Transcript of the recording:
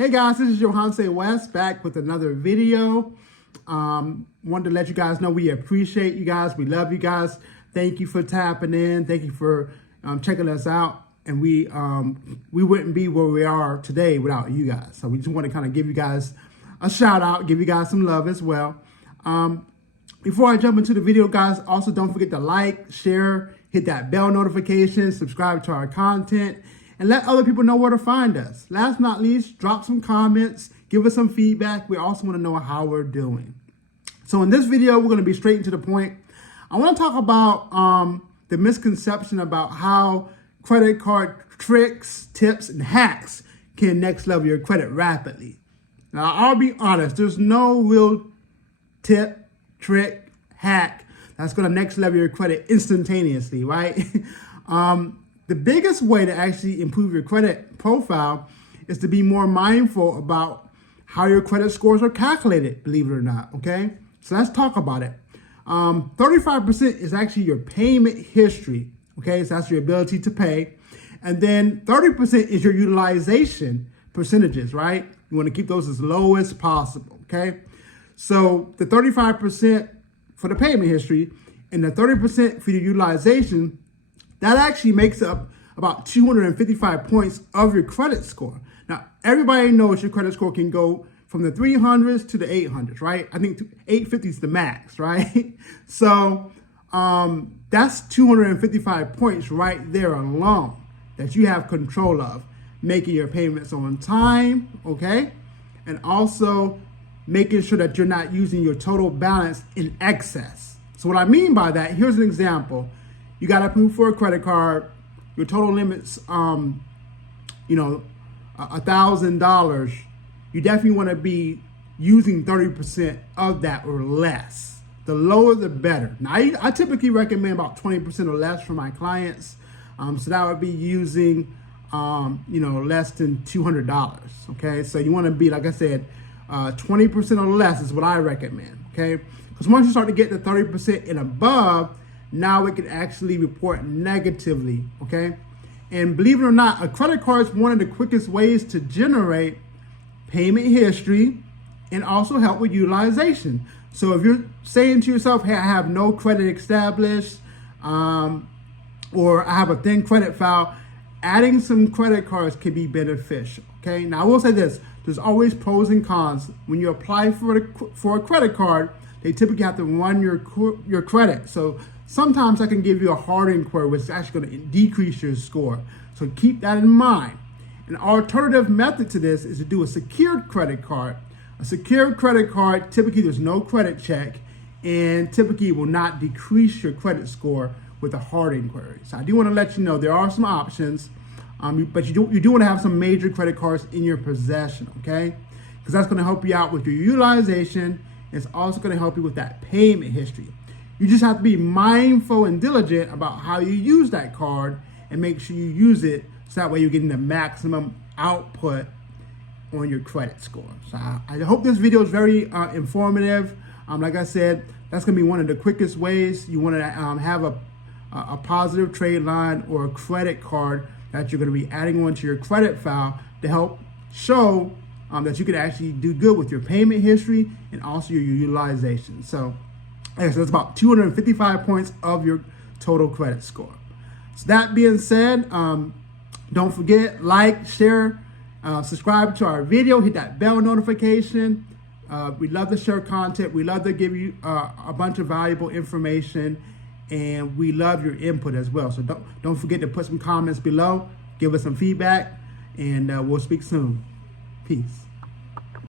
Hey guys, this is Johanse West back with another video. Wanted to let you guys know we appreciate you guys. We love you guys. Thank you for tapping in. Thank you for checking us out. And we wouldn't be where we are today without you guys. So we just want to kind of give you guys a shout out, give you guys some love as well. Before I jump into the video, guys, also don't forget to like, share, hit that bell notification, subscribe to our content, and let other people know where to find us. Last but not least, drop some comments, give us some feedback. We also want to know how we're doing. So in this video, we're going to be straight and to the point. I want to talk about the misconception about how credit card tricks, tips, and hacks can next level your credit rapidly. Now, I'll be honest, there's no real tip, trick, hack that's going to next level your credit instantaneously, right? The biggest way to actually improve your credit profile is to be more mindful about how your credit scores are calculated, believe it or not, okay? So let's talk about it. 35% is actually your payment history, okay? So that's your ability to pay. And then 30% is your utilization percentages, right? You want to keep those as low as possible, okay? So the 35% for the payment history and the 30% for your utilization, that actually makes up about 255 points of your credit score. Now, everybody knows your credit score can go from the 300s to the 800s, right? I think 850 is the max, right? So that's 255 points right there alone that you have control of, making your payments on time, okay? And also making sure that you're not using your total balance in excess. So what I mean by that, here's an example. You got approved for a credit card. Your total limit's, $1,000. You definitely want to be using 30% of that or less. The lower, the better. Now, I typically recommend about 20% or less for my clients. So that would be using, less than $200. Okay, so you want to be, like I said, 20% or less is what I recommend. Okay, because once you start to get to 30% and above, now it can actually report negatively, okay? And believe it or not, a credit card is one of the quickest ways to generate payment history and also help with utilization. So if you're saying to yourself, hey, I have no credit established, or I have a thin credit file, adding some credit cards can be beneficial, okay? Now I will say this, there's always pros and cons. When you apply for a credit card, they typically have to run your credit. So sometimes I can give you a hard inquiry, which is actually going to decrease your score. So keep that in mind. An alternative method to this is to do a secured credit card. A secured credit card, typically there's no credit check, and typically it will not decrease your credit score with a hard inquiry. So I do want to let you know there are some options, but you do want to have some major credit cards in your possession, okay? Because that's going to help you out with your utilization. It's also going to help you with that payment history. You just have to be mindful and diligent about how you use that card and make sure you use it so that way you're getting the maximum output on your credit score. So I hope this video is very informative. Like I said, that's going to be one of the quickest ways. You want to have a positive trade line or a credit card that you're going to be adding onto your credit file to help show that you can actually do good with your payment history and also your utilization. So that's about 255 points of your total credit score. So that being said, don't forget, like, share, subscribe to our video, hit that bell notification. We love to share content. We love to give you a bunch of valuable information, and we love your input as well. So don't forget to put some comments below, give us some feedback, and we'll speak soon. Peace.